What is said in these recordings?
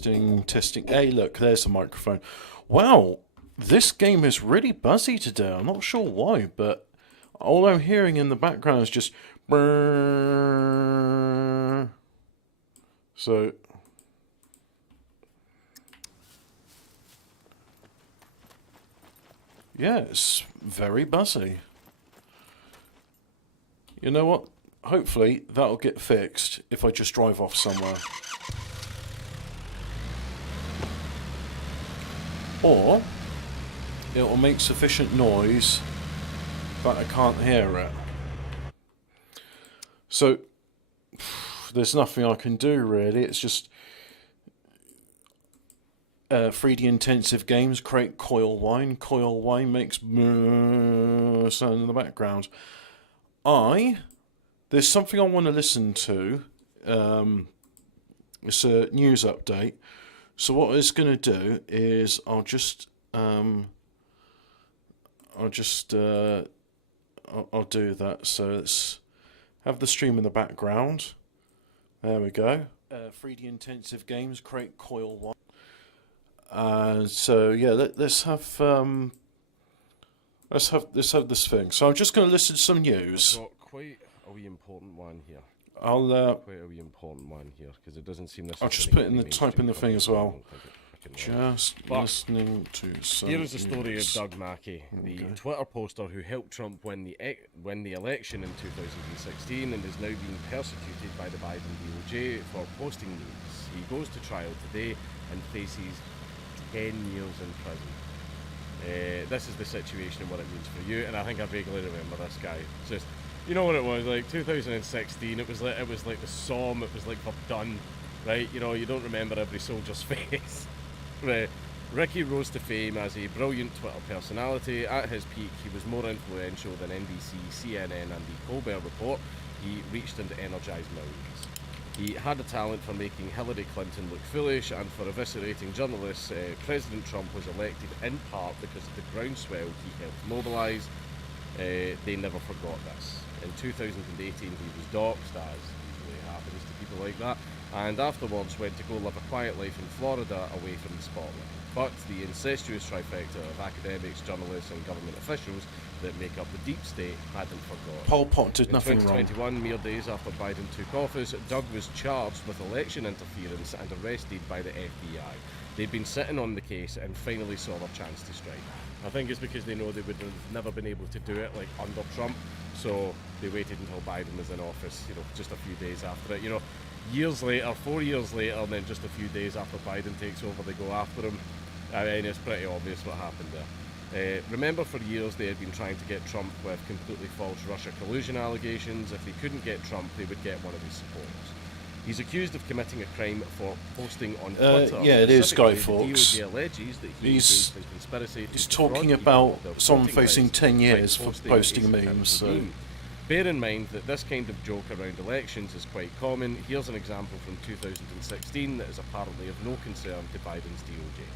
Testing. Hey, look, there's the microphone. Wow, this game is really buzzy today. I'm not sure why, but all I'm hearing in the background is just brrrr. So yeah, it's very buzzy. You know what? Hopefully that'll get fixed if I just drive off somewhere. Or it will make sufficient noise that I can't hear it. So there's nothing I can do really. It's just 3D intensive games create coil whine. Coil whine makes sound in the background. There's something I want to listen to. It's a news update. So what I was going to do is I'll do that. So let's have the stream in the background. There we go. 3D intensive games create coil whine. So yeah, let's have this thing. So I'm just going to listen to some news. I've got quite a wee important one here. Quite a wee important one here because it doesn't seem this. I'll just put in the type in the thing as well. Just listening to some. Here is the story of Doug Mackey, the Twitter poster who helped Trump win the election in 2016 and is now being persecuted by the Biden DOJ for posting news. He goes to trial today and faces 10 years in prison. This is the situation and what it means for you, and I think I vaguely remember this guy. It's just, you know what it was like 2016. It was like the Somme. It was like Verdun, right? You know, you don't remember every soldier's face. Right. Ricky rose to fame as a brilliant Twitter personality. At his peak, he was more influential than NBC, CNN, and the Colbert Report. He reached and energized millions. He had a talent for making Hillary Clinton look foolish and for eviscerating journalists. President Trump was elected in part because of the groundswell he helped mobilise. They never forgot this. In 2018 he was doxxed, as usually happens to people like that, and afterwards went to go live a quiet life in Florida away from the spotlight. But the incestuous trifecta of academics, journalists and government officials that make up the deep state hadn't forgotten. Pol Pot did nothing wrong. In 2021, mere days after Biden took office, Doug was charged with election interference and arrested by the FBI. They'd been sitting on the case and finally saw their chance to strike. I think it's because they know they would have never been able to do it like under Trump, so they waited until Biden was in office, you know, just a few days after it. You know, years later, 4 years later, and then just a few days after Biden takes over, they go after him. I mean, it's pretty obvious what happened there. Remember, for years they had been trying to get Trump with completely false Russia collusion allegations. If they couldn't get Trump, they would get one of his supporters. He's accused of committing a crime for posting on Twitter. Yeah, it is Guy Fawkes. Alleges that He's talking about someone facing 10 years for posting memes. So. Bear in mind that this kind of joke around elections is quite common. Here's an example from 2016 that is apparently of no concern to Biden's DOJ.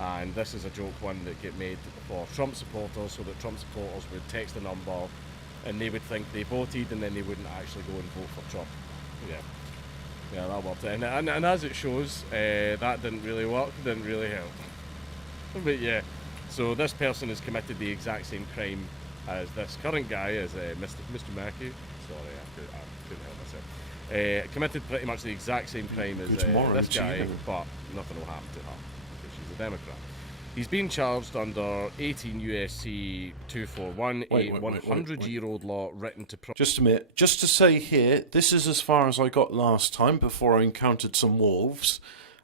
And this is a joke one that get made for Trump supporters, so that Trump supporters would text a number and they would think they voted and then they wouldn't actually go and vote for Trump. Yeah, that worked. And as it shows, that didn't really work, didn't really help. But yeah, so this person has committed the exact same crime as this current guy, as Mr. Mackey. Sorry, I couldn't help myself. Committed pretty much the exact same crime as this guy, but nothing will happen to her because she's a Democrat. He's been charged under 18 USC 241, a 100-year-old law written to... Just a minute. Just to say here, this is as far as I got last time before I encountered some wolves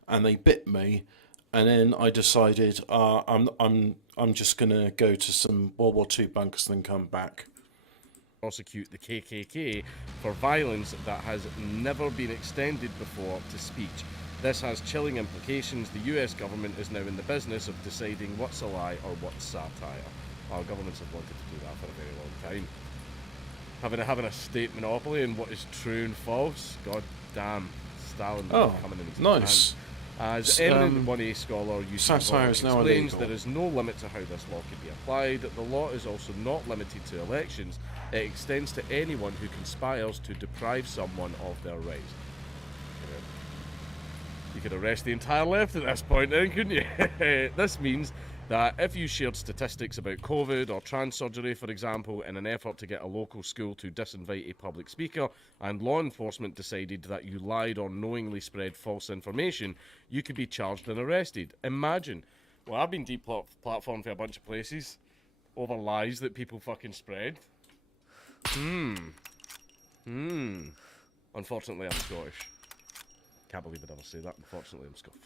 and they bit me, and then I decided I'm just going to go to some World War II bunkers and then come back. Prosecute the KKK for violence that has never been extended before to speech. This has chilling implications. The US government is now in the business of deciding what's a lie or what's satire. Our governments have wanted to do that for a very long time. Having a state monopoly in what is true and false. God damn, Stalin coming into nice. As M1A scholar satire is now explains, illegal. there is no limit to how this law can be applied. The law is also not limited to elections. It extends to anyone who conspires to deprive someone of their rights. You could arrest the entire left at this point then, couldn't you? This means that if you shared statistics about COVID or trans surgery, for example, in an effort to get a local school to disinvite a public speaker, and law enforcement decided that you lied or knowingly spread false information, you could be charged and arrested. Imagine. Well, I've been deplatformed for a bunch of places over lies that people fucking spread. Unfortunately, I'm Scottish. Can't believe I'd ever say that. Unfortunately, I'm Scottish.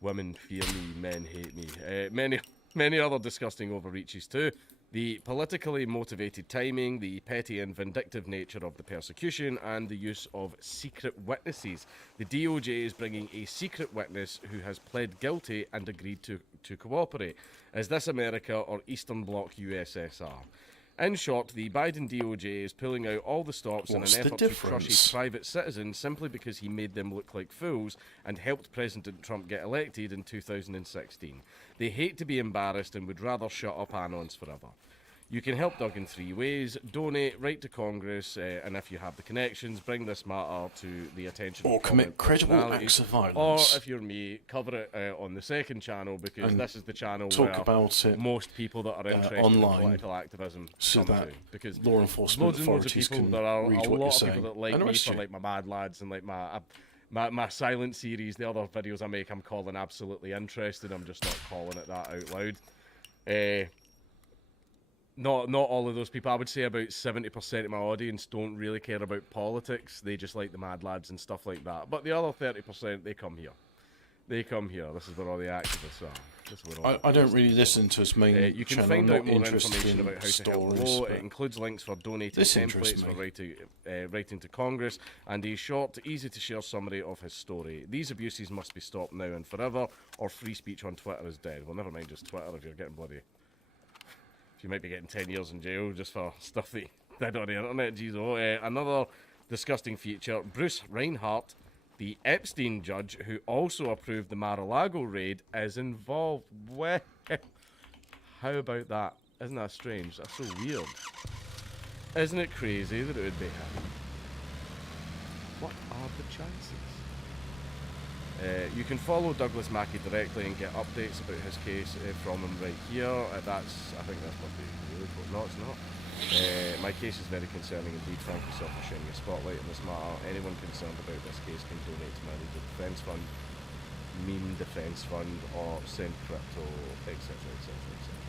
Women fear me, men hate me. Many other disgusting overreaches too. The politically motivated timing, the petty and vindictive nature of the persecution, and the use of secret witnesses. The DOJ is bringing a secret witness who has pled guilty and agreed to cooperate. Is this America or Eastern Bloc USSR? In short, the Biden DOJ is pulling out all the stops in an effort to crush a private citizen simply because he made them look like fools and helped President Trump get elected in 2016. They hate to be embarrassed and would rather shut up anons forever. You can help Doug in 3 ways: donate, write to Congress, and if you have the connections, bring this matter to the attention or of commit credible acts of violence. Or if you're me, cover it on the second channel, because this is the channel talk where about it, most people that are interested online, in political activism so come that to. Because law enforcement authorities can there are read a what lot you're of people saying that like and me arrest for you. like my Mad Lads and like my silent series. The other videos I make, I'm calling absolutely interested. I'm just not calling it that out loud. Not all of those people. I would say about 70% of my audience don't really care about politics. They just like the Mad Lads and stuff like that. But the other 30%, they come here. They come here. This is where all the activists are. This is where all I don't really listen to his main you can channel. find I'm out not more interested information in about how to help stories. the law. but It includes links for donating This interests templates for me. writing to Congress, and a short, easy-to-share summary of his story. These abuses must be stopped now and forever, or free speech on Twitter is dead. Well, never mind just Twitter if you're getting bloody... You might be getting 10 years in jail just for stuff that you did on the internet. Jeez, another disgusting feature. Bruce Reinhardt, the Epstein judge who also approved the Mar-a-Lago raid, is involved. Well, how about that? Isn't that strange? That's so weird. Isn't it crazy that it would be him? What are the chances? You can follow Douglas Mackey directly and get updates about his case from him right here. I think that's what they really put. No, it's not. My case is very concerning indeed. Thank you, sir, for shining a spotlight on this matter. Anyone concerned about this case can donate to my legal defence fund, meme defence fund, or send crypto, etc., etc., etc.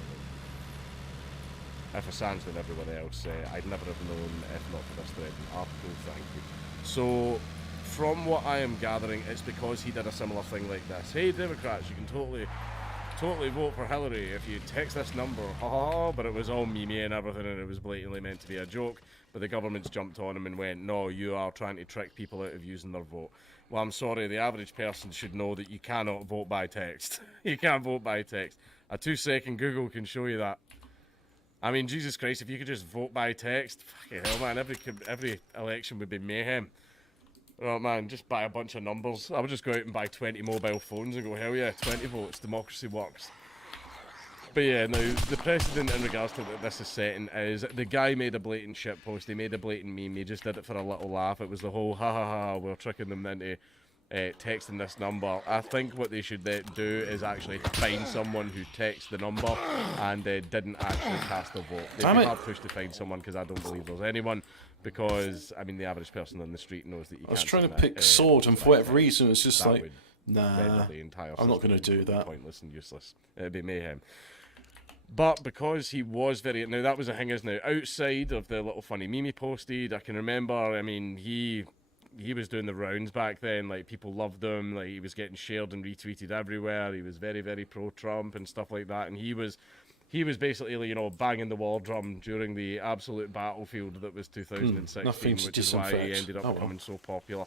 If Assange than everyone else, I'd never have known if not for this thread and article. Thank you. So, from what I am gathering, it's because he did a similar thing like this. Hey, Democrats, you can totally vote for Hillary if you text this number. But it was all meme and everything, and it was blatantly meant to be a joke. But the government's jumped on him and went, no, you are trying to trick people out of using their vote. Well, I'm sorry, the average person should know that you cannot vote by text. You can't vote by text. A 2-second Google can show you that. I mean, Jesus Christ, if you could just vote by text, fucking hell, man, every election would be mayhem. Oh man, just buy a bunch of numbers. I would just go out and buy 20 mobile phones and go, hell yeah, 20 votes, democracy works. But yeah, now, the precedent in regards to what this is setting is the guy made a blatant shitpost, he made a blatant meme, he just did it for a little laugh. It was the whole, ha ha ha, we're tricking them into texting this number. I think what they should do is actually find someone who texts the number and didn't actually cast a vote. They'd be hard pushed to find someone, because I don't believe there's anyone. Because, I mean, the average person on the street knows that you can't. I was trying to pick sword, and for whatever reason, it was just that like, nah, I'm not going to do that. Pointless and useless. It'd be mayhem. But because he was very... Now, that was the thing, isn't it? Outside of the little funny meme he posted, I can remember, I mean, he was doing the rounds back then. Like, people loved him. Like, he was getting shared and retweeted everywhere. He was very, very pro-Trump and stuff like that. And he was basically, you know, banging the war drum during the absolute battlefield that was 2016, which is why he ended up becoming so popular.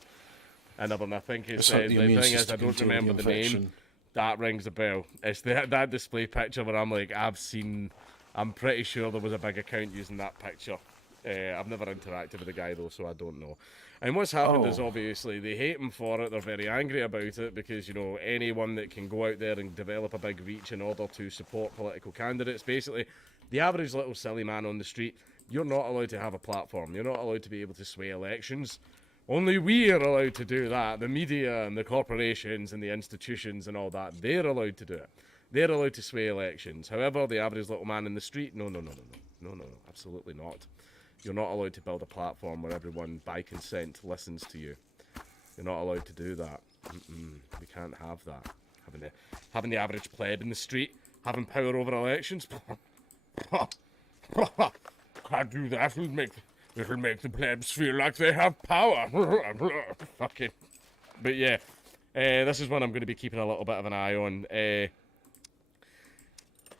And I think the thing is, I don't remember the name. That rings a bell. It's that display picture where I'm like, I'm pretty sure there was a big account using that picture. I've never interacted with the guy though, so I don't know. And what's happened is, obviously, they hate him for it. They're very angry about it because, you know, anyone that can go out there and develop a big reach in order to support political candidates, basically, the average little silly man on the street, you're not allowed to have a platform. You're not allowed to be able to sway elections. Only we are allowed to do that. The media and the corporations and the institutions and all that, they're allowed to do it. They're allowed to sway elections. However, the average little man in the street, no, absolutely not. You're not allowed to build a platform where everyone, by consent, listens to you. You're not allowed to do that. We can't have that. Having the average pleb in the street, having power over elections. Can't do that. It'll make the plebs feel like they have power. Fucking. But yeah, this is one I'm going to be keeping a little bit of an eye on.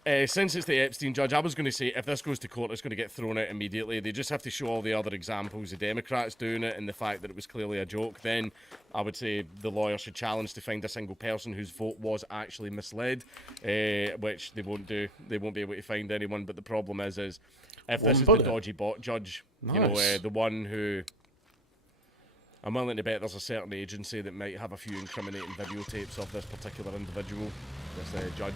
Since it's the Epstein judge, I was going to say if this goes to court, it's going to get thrown out immediately. They just have to show all the other examples of Democrats doing it and the fact that it was clearly a joke. Then I would say the lawyer should challenge to find a single person whose vote was actually misled, which they won't do. They won't be able to find anyone. But the problem is if this is the dodgy bot judge, nice. You know, the one who... I'm willing to bet there's a certain agency that might have a few incriminating videotapes of this particular individual, this judge,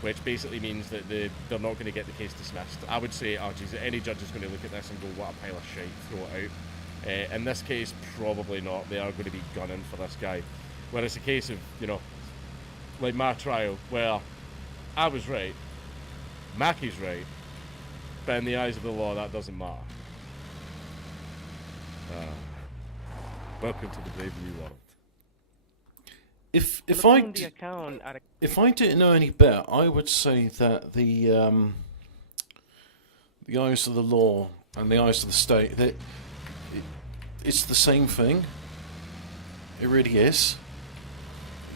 which basically means that they're not going to get the case dismissed. I would say, oh geez, any judge is going to look at this and go, what a pile of shite, throw it out. In this case, probably not. They are going to be gunning for this guy. Where it's a case of, you know, like my trial, where I was right, Mackie's right, but in the eyes of the law, that doesn't matter. Welcome to the brave new world. If I didn't know any better, I would say that the eyes of the law and the eyes of the state, that it's the same thing. It really is.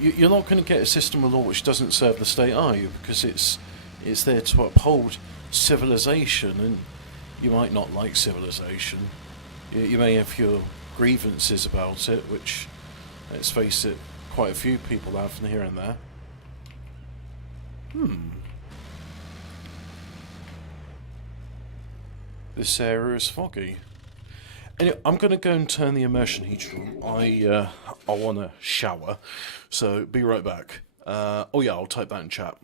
You're not going to get a system of law which doesn't serve the state, are you? Because it's there to uphold civilization, and you might not like civilization. You may have your grievances about it, which, let's face it, quite a few people have here and there. This area is foggy. Anyway, I'm going to go and turn the immersion heater on. I want to shower, so be right back. Oh yeah, I'll type that in chat.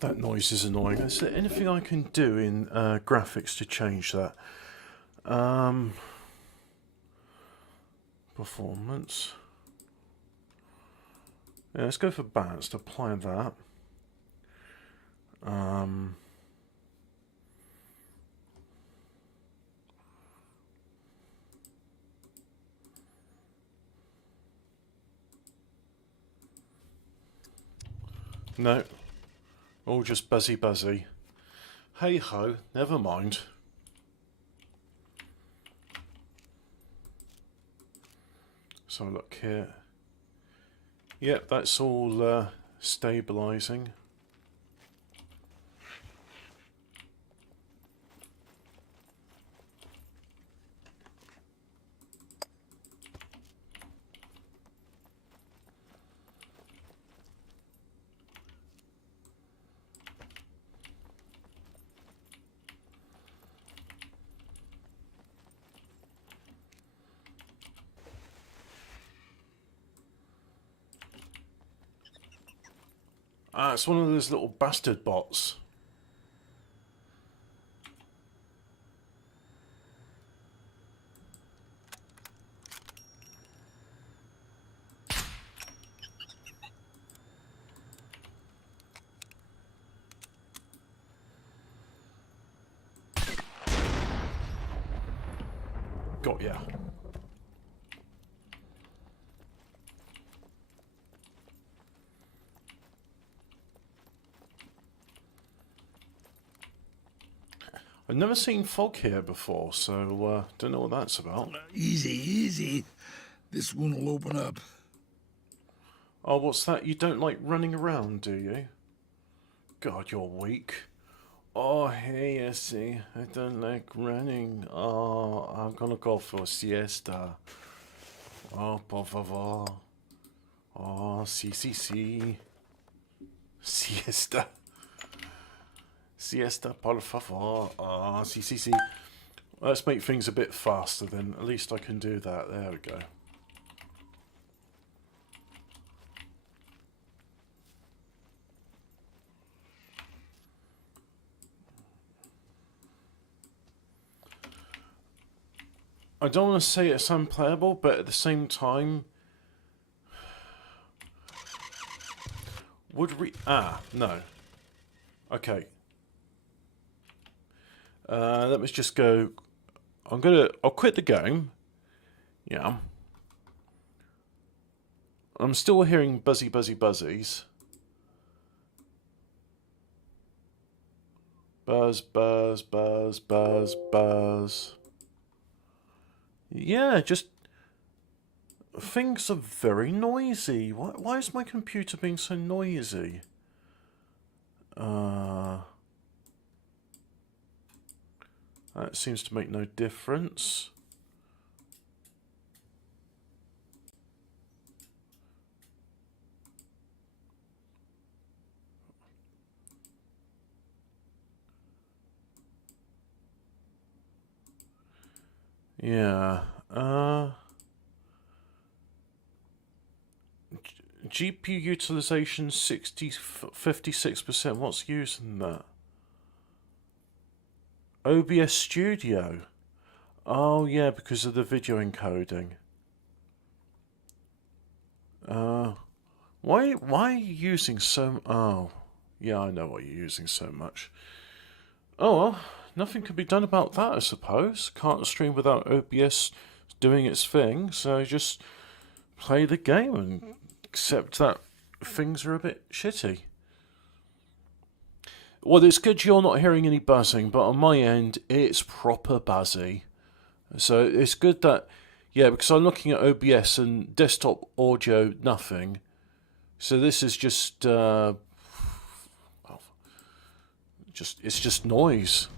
That noise is annoying. Is there anything I can do in graphics to change that? Performance. Yeah, let's go for balanced. Apply that. No. All just buzzy. Hey ho, never mind. So look here. Yep, that's all stabilising. Ah, it's one of those little bastard bots. Got ya. I've never seen fog here before, so don't know what that's about. Easy. This one will open up. Oh, what's that? You don't like running around, do you? God, you're weak. Oh, hey, I see. I don't like running. Oh, I'm gonna go for a siesta. Oh, por favor. Oh, si. Siesta. Siesta, por favor. Oh, si. Let's make things a bit faster then. At least I can do that. There we go. I don't want to say it's unplayable, but at the same time... no. Okay. Let me just go... I'll quit the game. Yeah. I'm still hearing buzzies. Buzz. Yeah, just... Things are very noisy. Why is my computer being so noisy? That seems to make no difference. Yeah. GPU utilization 56%. What's using that? OBS Studio. Oh yeah, because of the video encoding. Why are you using so? Oh, yeah, I know why you're using so much. Oh well, nothing can be done about that, I suppose. Can't stream without OBS doing its thing, so just play the game and accept that things are a bit shitty. Well, it's good you're not hearing any buzzing, but on my end, it's proper buzzy. So it's good that, yeah, because I'm looking at OBS and desktop audio, nothing. So this is just, it's just noise.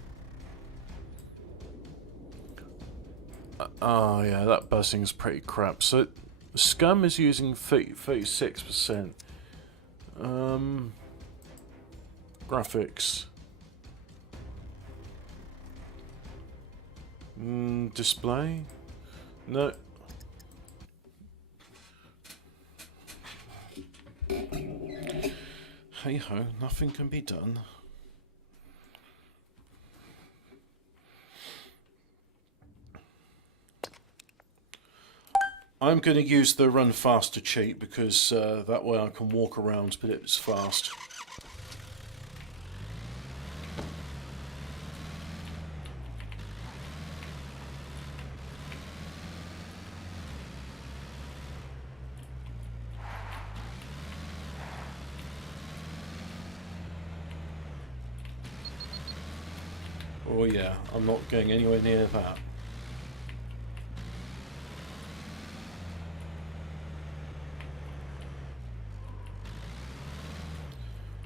Oh yeah, that buzzing's pretty crap. So Scum is using 36%. Graphics. Display. No. hey ho, nothing can be done. I'm going to use the run faster cheat because that way I can walk around, but it's fast. Oh yeah, I'm not going anywhere near that.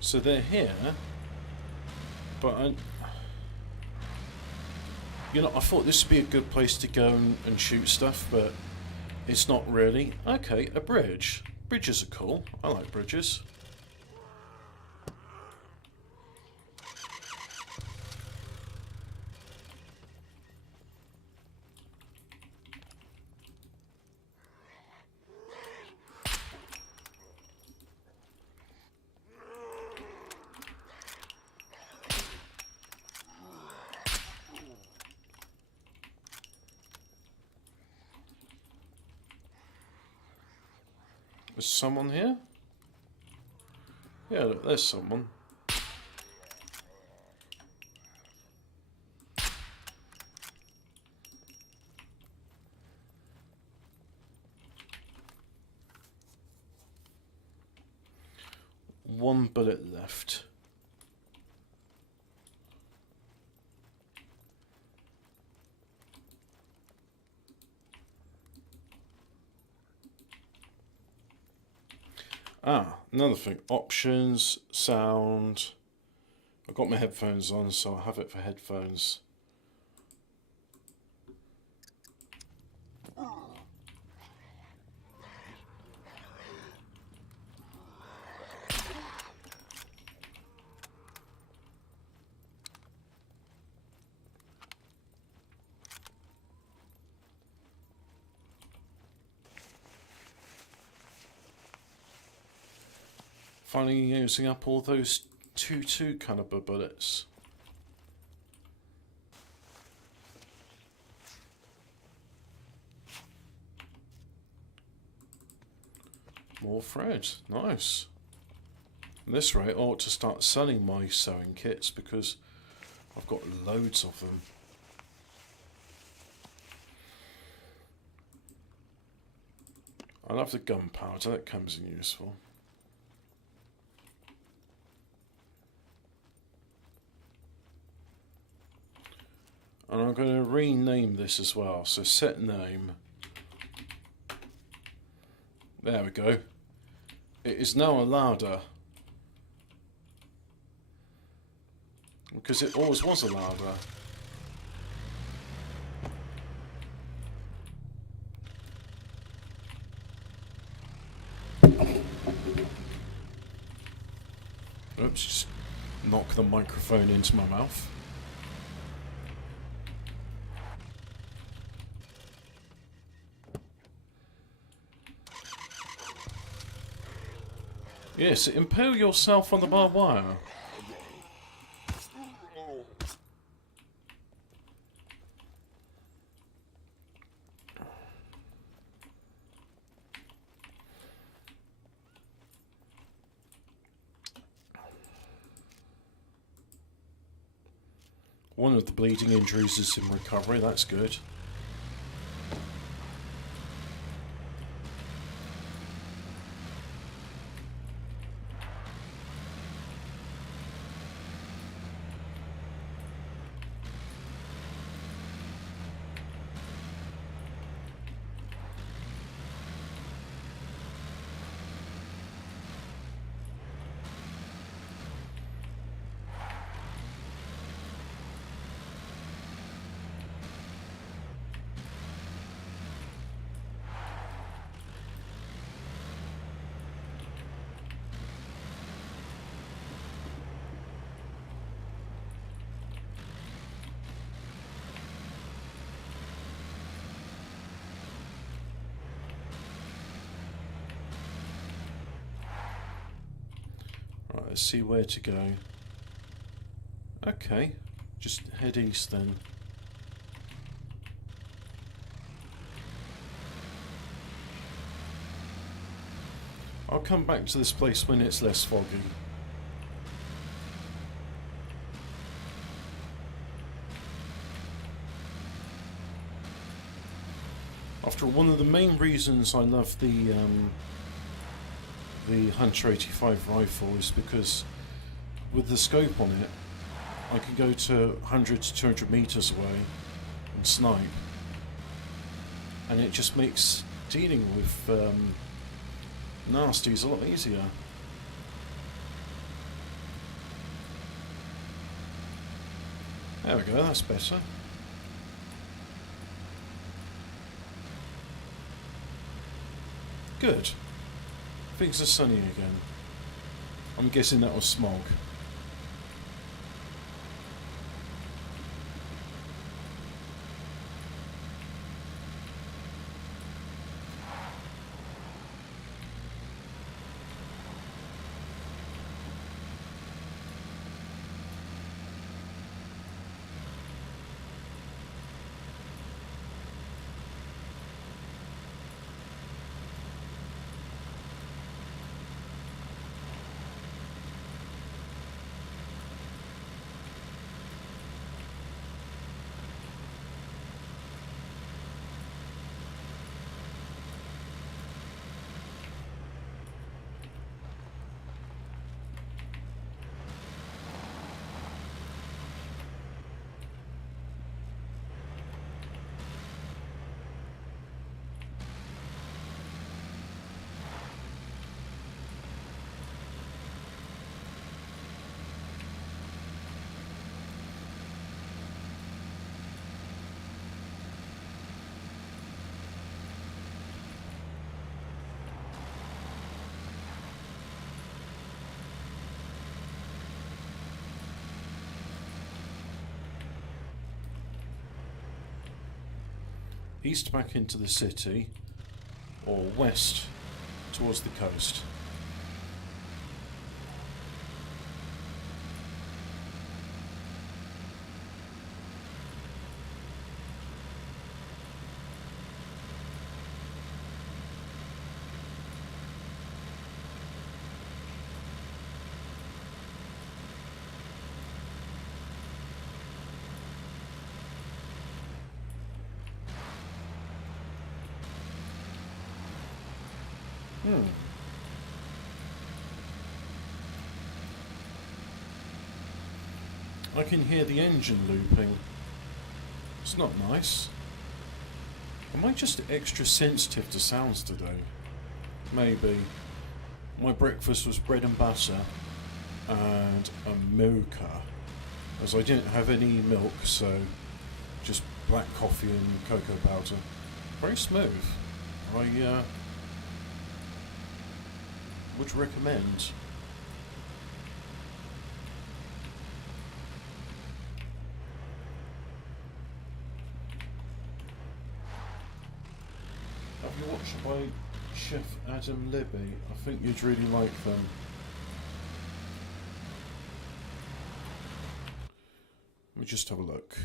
So they're here, but I thought this would be a good place to go and shoot stuff, but it's not really. Okay, a bridge. Bridges are cool. I like bridges. Is someone here? Yeah, look, there's someone. One bullet left. Another thing. Options, sound. I've got my headphones on, so I'll have it for headphones. Finally using up all those 2.2 caliber bullets. More thread, nice. At this rate, I ought to start selling my sewing kits because I've got loads of them. I love the gunpowder, that comes in useful. And I'm going to rename this as well. So set name. There we go. It is now a larder. Because it always was a larder. Oops, just knock the microphone into my mouth. Yes, impale yourself on the barbed wire. One of the bleeding injuries is in recovery, that's good. Let's see where to go. Okay, just head east then. I'll come back to this place when it's less foggy. After all, one of the main reasons I love the Hunter 85 rifle is because with the scope on it, I can go to 100 to 200 meters away and snipe, and it just makes dealing with nasties a lot easier. There we go, that's better. Good. Things are sunny again. I'm guessing that was smog. East back into the city, or west towards the coast. I can hear the engine looping. It's not nice. Am I just extra sensitive to sounds today? Maybe. My breakfast was bread and butter and a mocha, as I didn't have any milk, so just black coffee and cocoa powder. Very smooth. I would recommend. Have you watched by Chef Adam Libby? I think you'd really like them. Let me just have a look.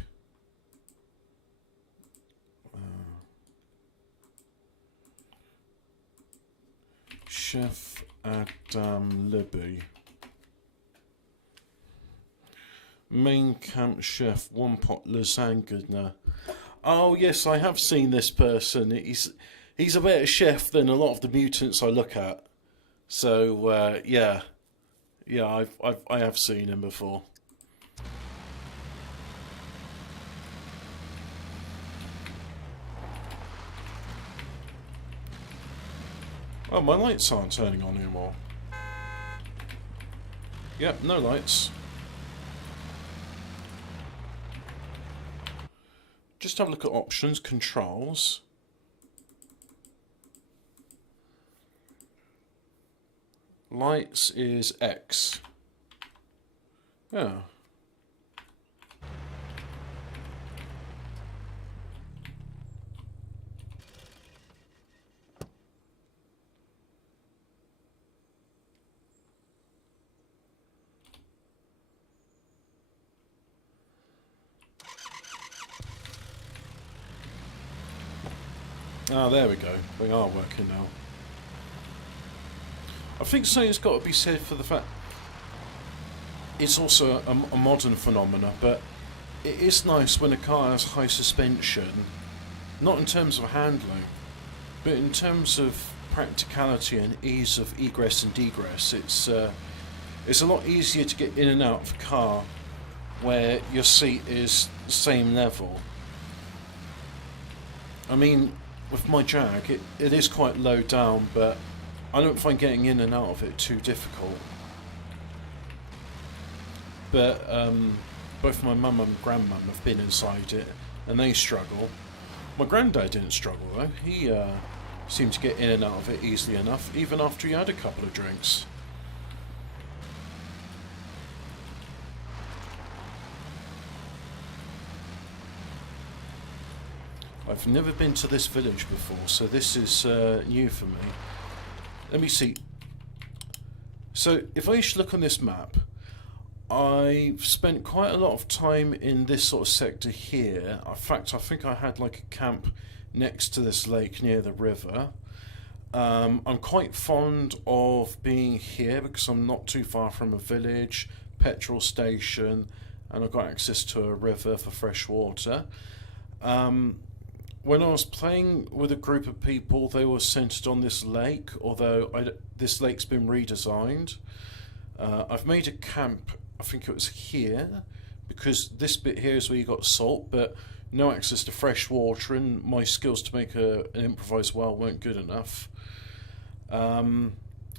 Chef Adam Libby. Main camp chef, one pot lasagna. Oh yes, I have seen this person. He's a better chef than a lot of the mutants I look at. So yeah, I have seen him before. Oh, my lights aren't turning on anymore. Yep, no lights. Just have a look at options, controls. Lights is X. Yeah. Ah, there we go. We are working now. I think something's got to be said for the fact it's also a modern phenomena, but it is nice when a car has high suspension, not in terms of handling, but in terms of practicality and ease of egress and degress. It's a lot easier to get in and out of a car where your seat is the same level. I mean, with my Jag, it is quite low down, but I don't find getting in and out of it too difficult. But both my mum and grandmum have been inside it, and they struggle. My granddad didn't struggle though. He seemed to get in and out of it easily enough, even after he had a couple of drinks. I've never been to this village before, so this is new for me. Let me see. So, if I just look on this map, I've spent quite a lot of time in this sort of sector here. In fact, I think I had like a camp next to this lake near the river. I'm quite fond of being here because I'm not too far from a village, petrol station, and I've got access to a river for fresh water. When I was playing with a group of people, they were centred on this lake, although this lake's been redesigned. I've made a camp, I think it was here, because this bit here is where you got salt, but no access to fresh water, and my skills to make an improvised well weren't good enough. And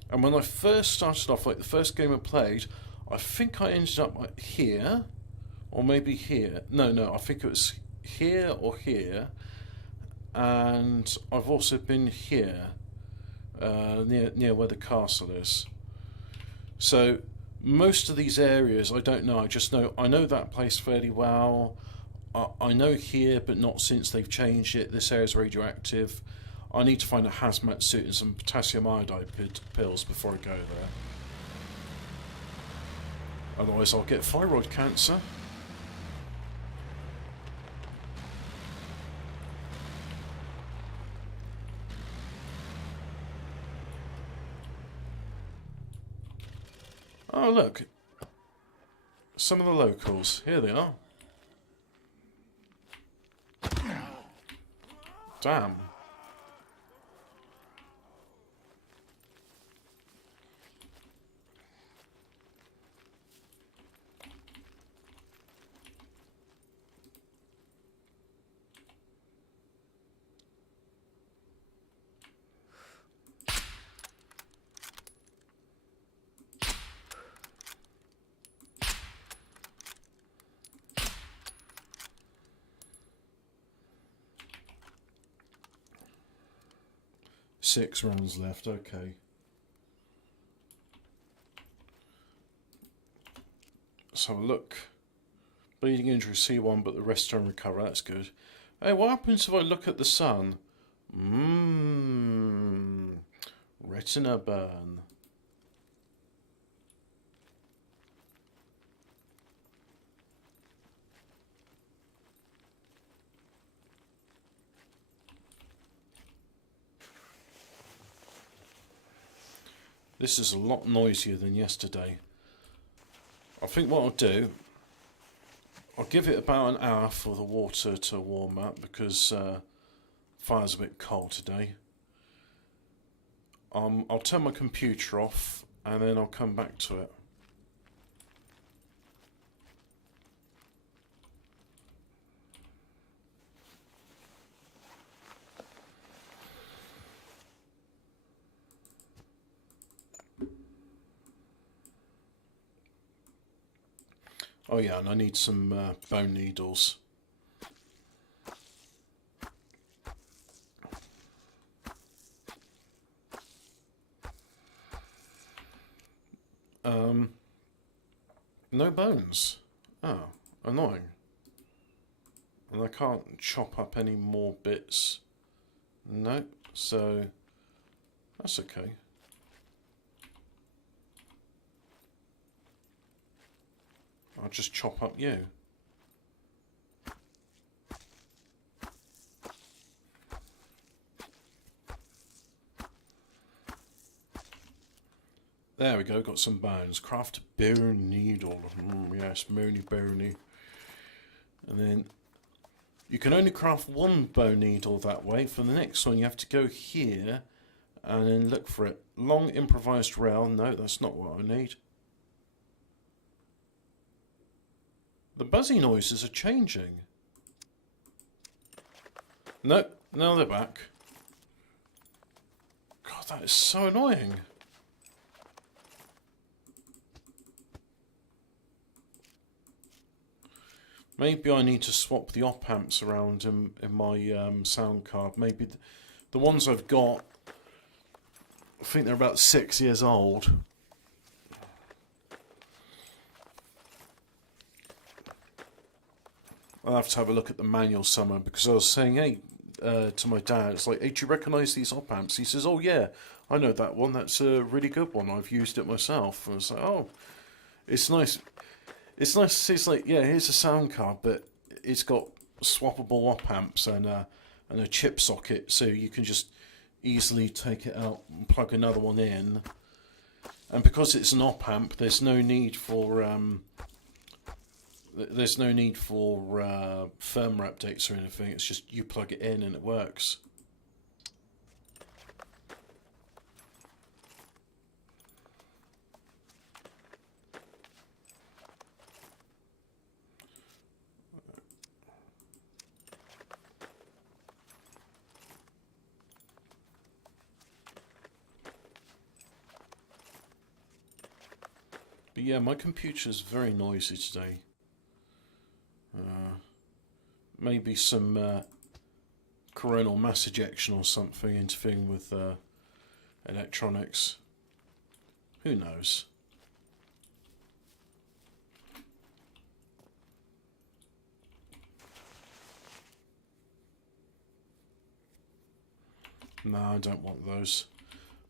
when I first started off, like the first game I played, I think I ended up like here, or maybe here. No, I think it was here or here. And I've also been here, near where the castle is. So most of these areas I don't know. I know that place fairly well. I know here, but not since they've changed it. This area's radioactive. I need to find a hazmat suit and some potassium iodide pills before I go there. Otherwise I'll get thyroid cancer. Oh look, some of the locals, here they are. Damn. Six rounds left, okay. Let's have a look. Bleeding injury C1, but the rest don't recover, that's good. Hey, what happens if I look at the sun? Retina burn. This is a lot noisier than yesterday. I think what I'll do, I'll give it about an hour for the water to warm up because fire's a bit cold today. I'll turn my computer off and then I'll come back to it. Oh yeah, and I need some bone needles. No bones. Oh, annoying. And I can't chop up any more bits. No, so that's okay. I'll just chop up you. There we go, got some bones. Craft bone needle. Yes, bony. And then you can only craft one bone needle that way. For the next one, you have to go here and then look for it. Long improvised rail. No, that's not what I need. The buzzy noises are changing. No, now they're back. God, that is so annoying. Maybe I need to swap the op amps around in my sound card. Maybe the ones I've got, I think they're about 6 years old. I'll have to have a look at the manual somewhere, because I was saying, hey, to my dad, it's like, hey, do you recognise these op amps? He says, oh yeah, I know that one. That's a really good one. I've used it myself. And I was like, oh, it's nice. It's nice to see. It's like, yeah, here's a sound card, but it's got swappable op amps and a chip socket, so you can just easily take it out and plug another one in. And because it's an op amp, there's no need for firmware updates or anything. It's just you plug it in and it works. But yeah, my computer's very noisy today. Maybe some coronal mass ejection or something interfering with electronics. Who knows? No, I don't want those.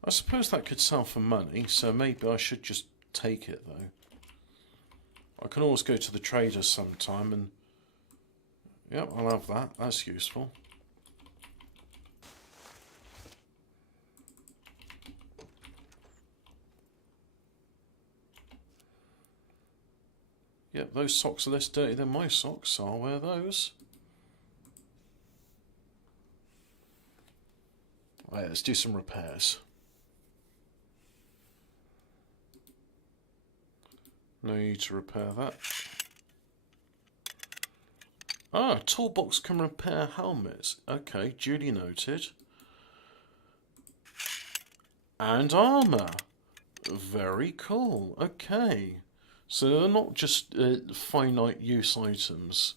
I suppose that could sell for money, so maybe I should just take it though. I can always go to the traders sometime and... Yep, I'll have that. That's useful. Yep, those socks are less dirty than my socks, so I'll wear those. Right, let's do some repairs. No need to repair that. Ah, toolbox can repair helmets. Okay, duly noted. And armour. Very cool. Okay. So they're not just finite use items.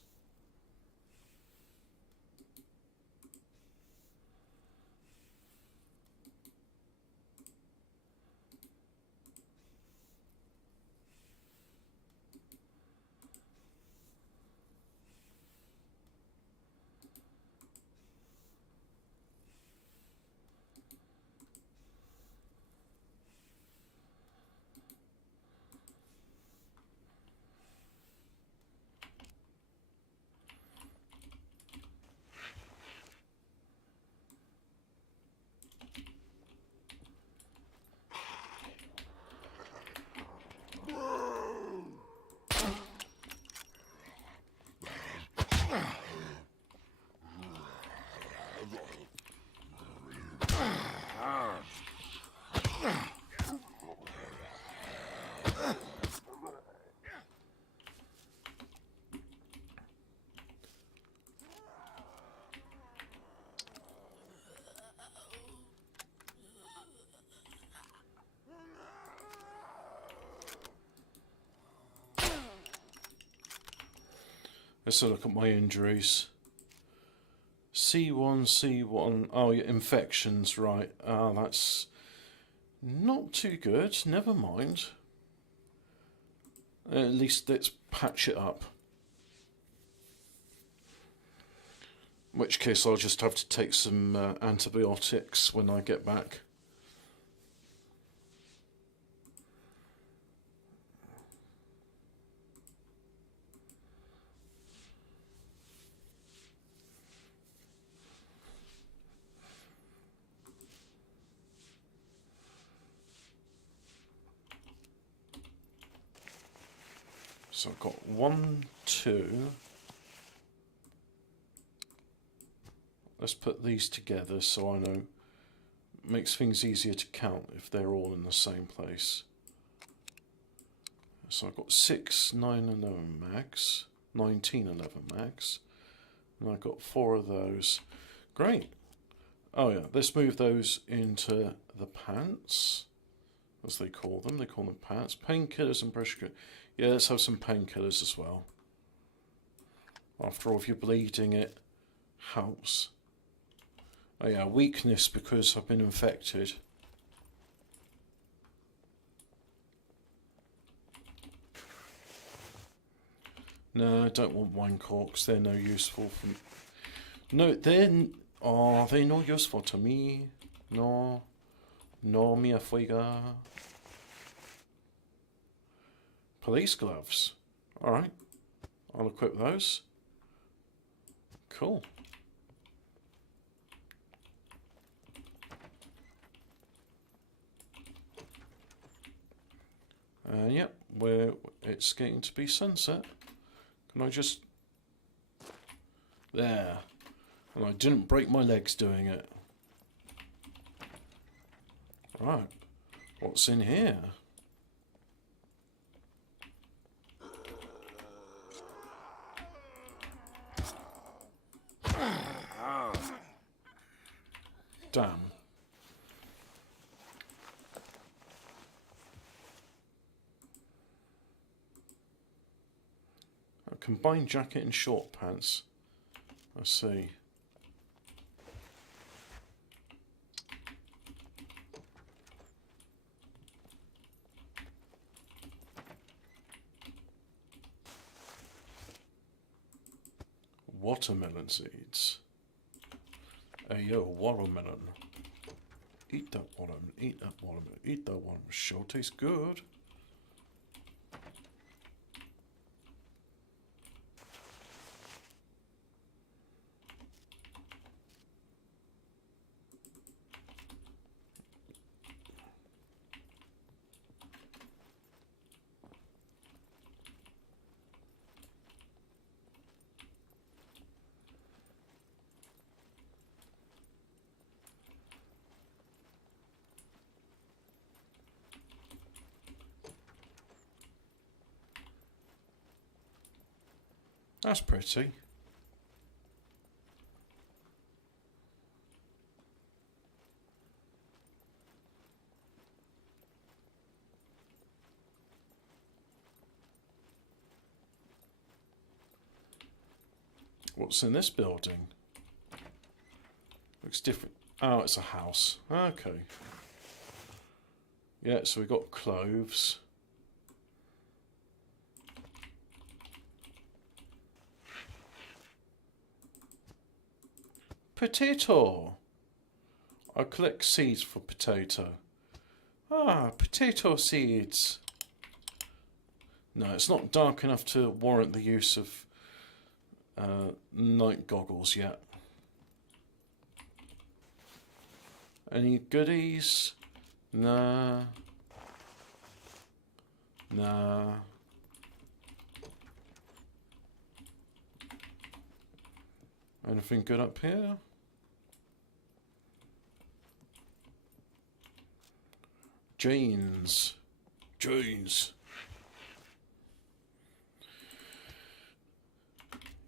Let's have a look at my injuries. C1. Oh, yeah, infections, right. Ah, that's not too good. Never mind. At least let's patch it up. In which case I'll just have to take some antibiotics when I get back. So I've got 1, 2. Let's put these together so I know. Makes things easier to count if they're all in the same place. So I've got 6, 9, and 11 mags. 19, 11 mags. And I've got 4 of those. Great. Oh yeah, let's move those into the pants, as they call them. They call them pants. Painkillers and pressure. Yeah, let's have some painkillers as well. After all, if you're bleeding, it helps. Oh yeah, weakness because I've been infected. No, I don't want wine corks. They're no useful for me. No, are they not useful to me? No. No me afuega. Police gloves. Alright. I'll equip those. Cool. Yep, it's getting to be sunset. Can I just... There. And I didn't break my legs doing it. Right. What's in here? Damn. A combined jacket and short pants. I see. Watermelon seeds. Hey yo, watermelon. Eat that watermelon, eat that watermelon, eat that watermelon. Sure tastes good. That's pretty. What's in this building? Looks different. Oh, it's a house. Okay. Yeah, so we got cloves. Potato. I collect seeds for potato. Ah, potato seeds. No, it's not dark enough to warrant the use of night goggles yet. Any goodies? Nah. Nah. Anything good up here? Jeans. Jeans.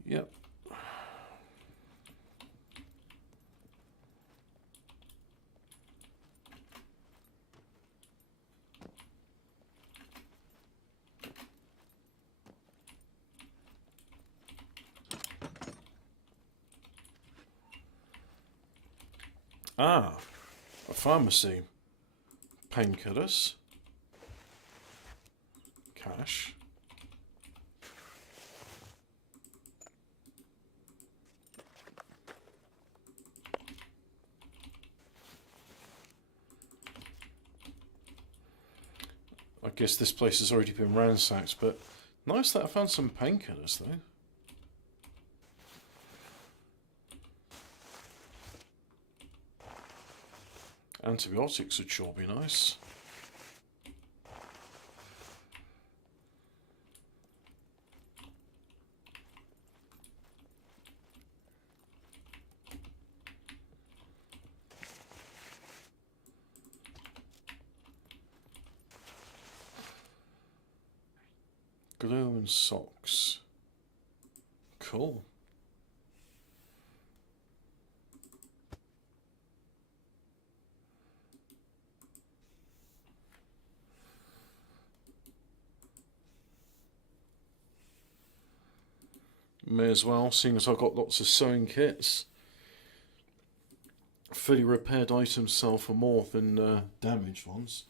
Yep. Ah, a pharmacy. Painkillers. Cash. I guess this place has already been ransacked, but nice that I found some painkillers though. Antibiotics would sure be nice. Glue and socks. Cool. May as well, seeing as I've got lots of sewing kits. Fully repaired items sell for more than damaged ones.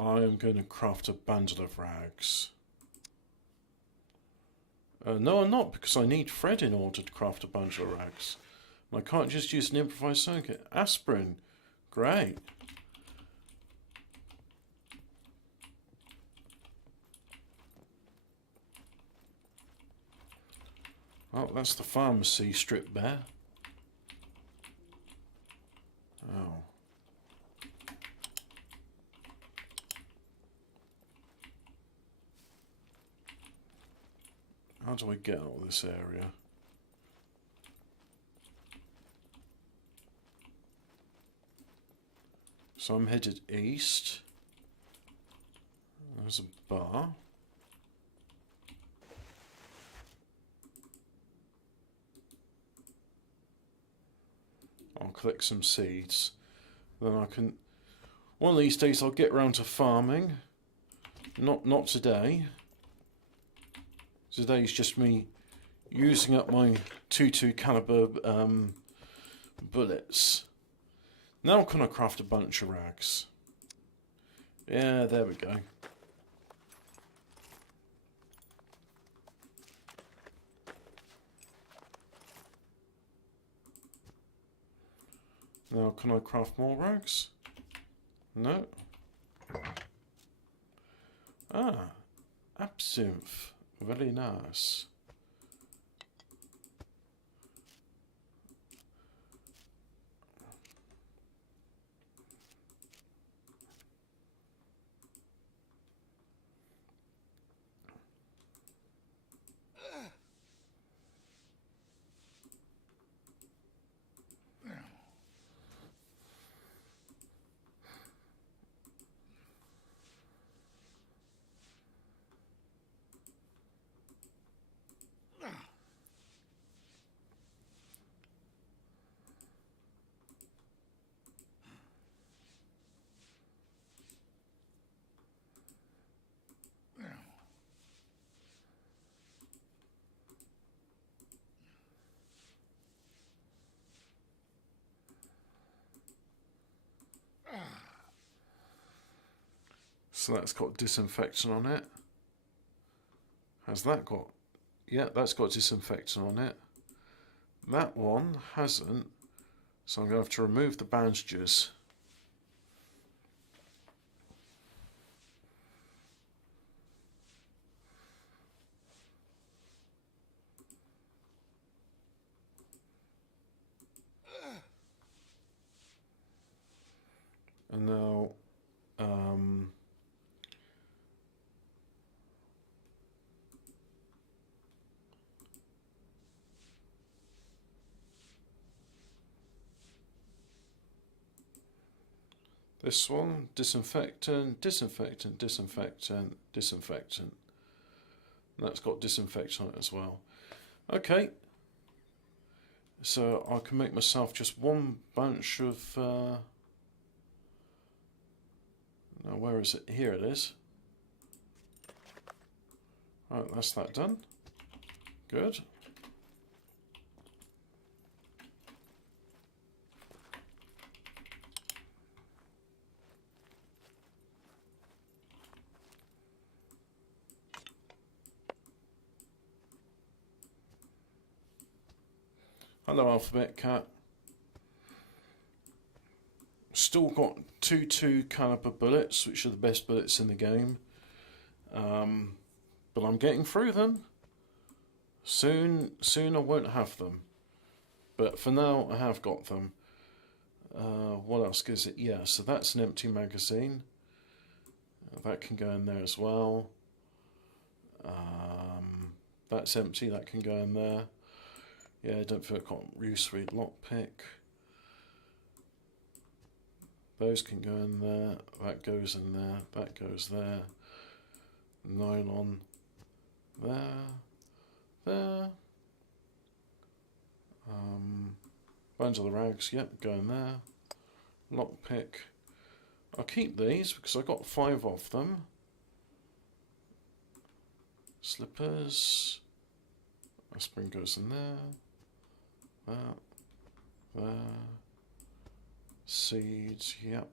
I am going to craft a bundle of rags. No, I'm not, because I need thread in order to craft a bundle of rags. I can't just use an improvised sewing kit. Aspirin. Great. Oh, that's the pharmacy stripped bare. Oh. How do I get out of this area? So I'm headed east. There's a bar. I'll collect some seeds. Then I can... One of these days I'll get round to farming. Not today. Today's just me using up my .22 caliber bullets. Now can I craft a bunch of rags? Yeah, there we go. Now can I craft more rags? No. Ah, absinthe. Very nice. So that's got disinfectant on it. Has that got... Yeah, that's got disinfectant on it. That one hasn't. So I'm going to have to remove the bandages. And now... this one, disinfectant, disinfectant, disinfectant, disinfectant. That's got disinfectant on it as well. Okay. So I can make myself just one bunch of... now where is it? Here it is. Right, that's that done. Good. Hello, Alphabet Cat. still got 2 caliber bullets, which are the best bullets in the game. But I'm getting through them. Soon I won't have them. But for now, I have got them. What else gives it? Yeah, so that's an empty magazine. That can go in there as well. That's empty, that can go in there. Yeah, I don't feel I've got use for it. Lockpick. Those can go in there. That goes in there. That goes there. Nylon. There. Bunch of the rags, yep, go in there. Lockpick. I'll keep these because I got 5 of them. Slippers. Aspirin goes in there. There. Seeds, yep.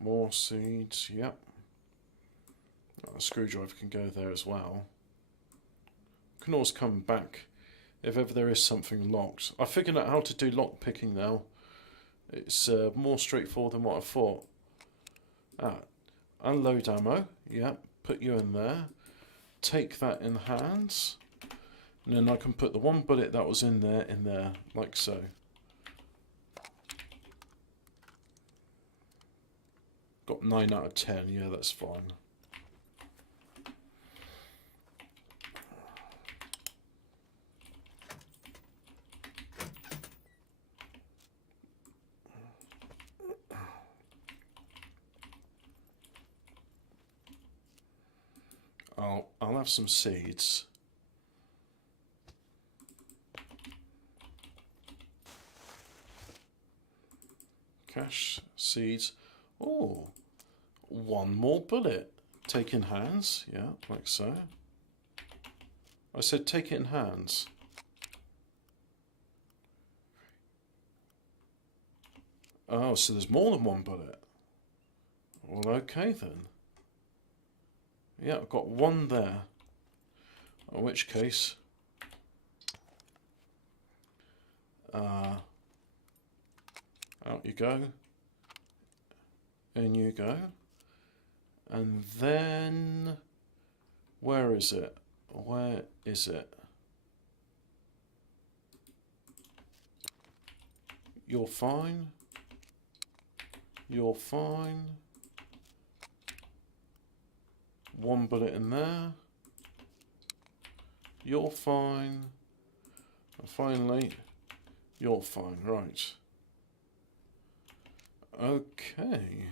More seeds, yep. A screwdriver can go there as well. Can always come back if ever there is something locked. I figured out how to do lock picking now. It's more straightforward than what I thought. Unload ammo, yeah, put you in there. Take that in hands. And then I can put the 1 bullet that was in there, like so. Got 9 out of 10, yeah, that's fine. I'll have some seeds. Cash, seeds. Oh, 1 more bullet. Take in hands, yeah, like so. I said take it in hands. Oh, so there's more than 1 bullet. Well, okay then. Yeah, I've got 1 there. In which case, out you go. In you go. And then, where is it? Where is it? You're fine. You're fine. 1 bullet in there. You're fine. And finally, you're fine. Right. Okay.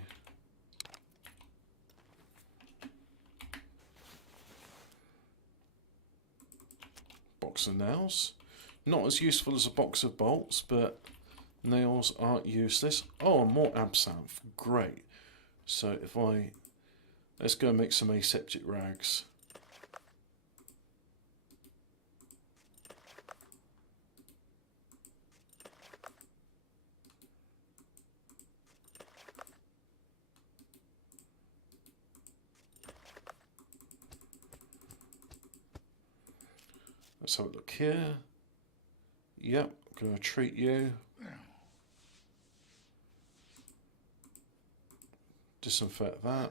Box of nails. Not as useful as a box of bolts, but nails aren't useless. Oh, more absinthe. Great. So if I... Let's go and make some aseptic rags. Let's have a look here. Yep, going to treat you. Disinfect that.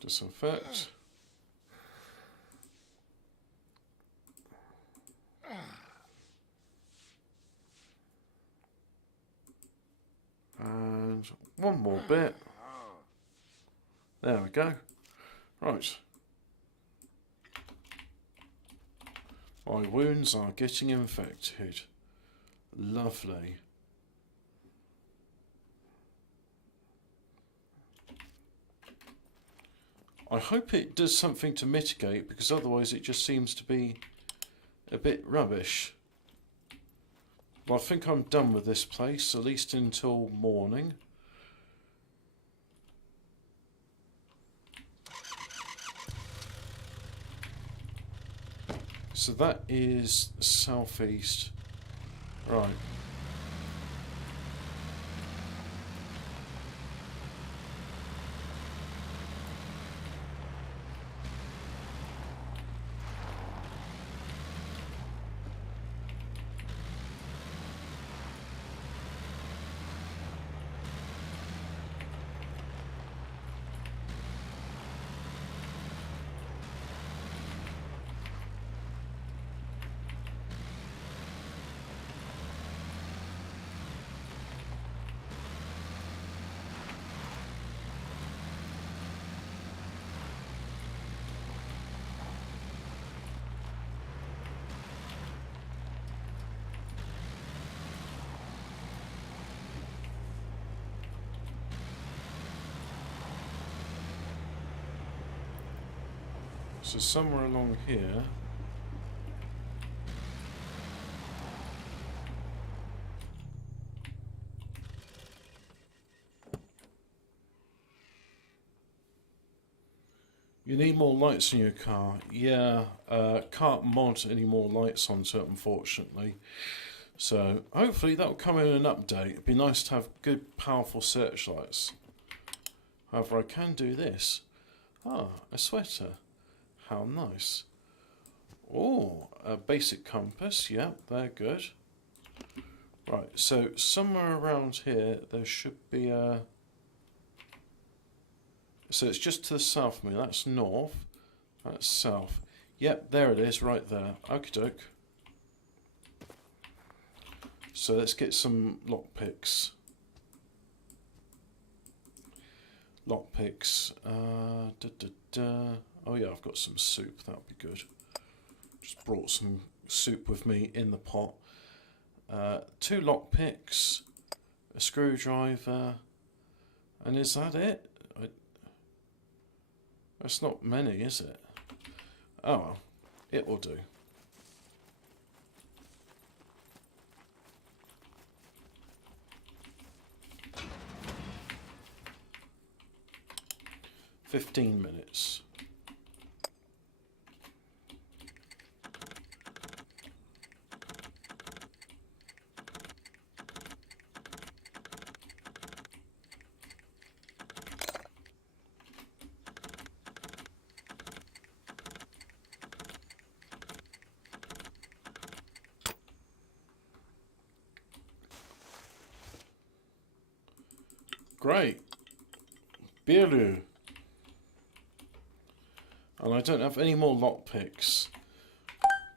Disinfect. And 1 more bit. There we go. Right. My wounds are getting infected. Lovely. I hope it does something to mitigate, because otherwise it just seems to be a bit rubbish. Well, I think I'm done with this place, at least until morning. So that is southeast. Right. So somewhere along here. You need more lights in your car. Yeah, can't mod any more lights onto it, unfortunately. So hopefully that'll come in an update. It'd be nice to have good, powerful searchlights. However, I can do this. Ah, a sweater. How nice. Oh, a basic compass. Yeah, they're good. Right, so somewhere around here there should be a... So it's just to the south of me. That's north. That's south. Yep, there it is, right there. Okie doke. So let's get some lockpicks. Lockpicks. Oh yeah, I've got some soup. That'll be good. Just brought some soup with me in the pot. 2 lockpicks, a screwdriver, and is that it? That's not many, is it? Oh well, it will do. "15 minutes. Great. Biru. And I don't have any more lockpicks.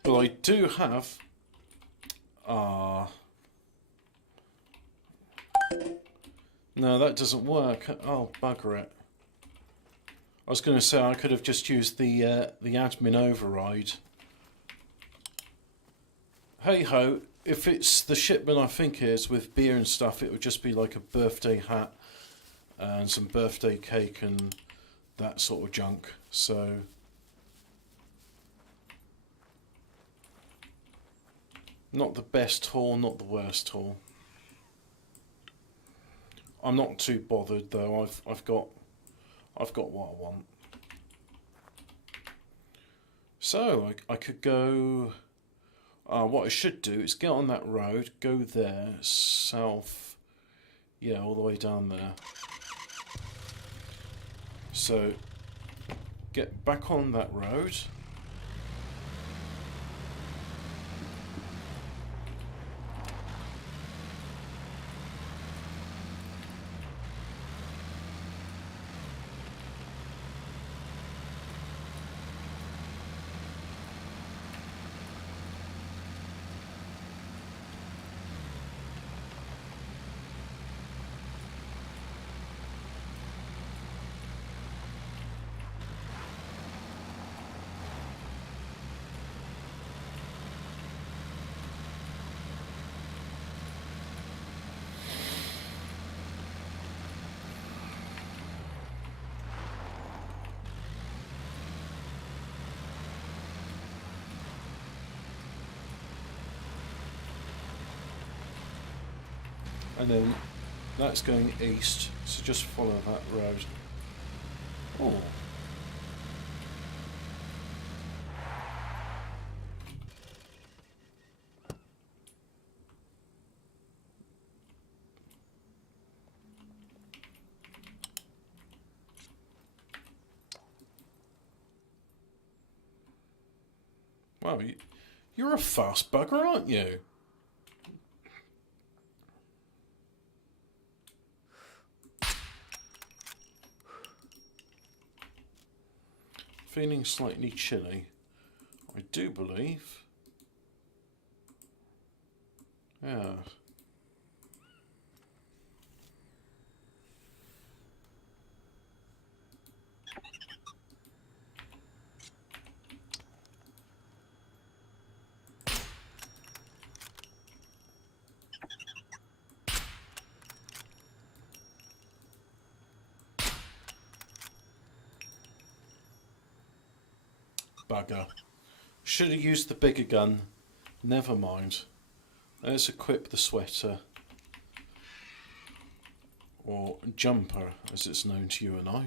But I do have... No, that doesn't work. Oh, bugger it. I was going to say I could have just used the admin override. Hey ho, if it's the shipment I think it is with beer and stuff, it would just be like a birthday hat and some birthday cake and that sort of junk. So not the best haul, not the worst haul. I'm not too bothered though. I've got what I want. So I could go. What I should do is get on that road, go there, south, yeah, all the way down there. So get back on that road. And then that's going east, so just follow that road. Oh. Wow, you're a fast bugger, aren't you? Feeling slightly chilly, I do believe. Yeah. bugger. Should have used the bigger gun. Never mind. Let's equip the sweater. Or jumper, as it's known to you and I.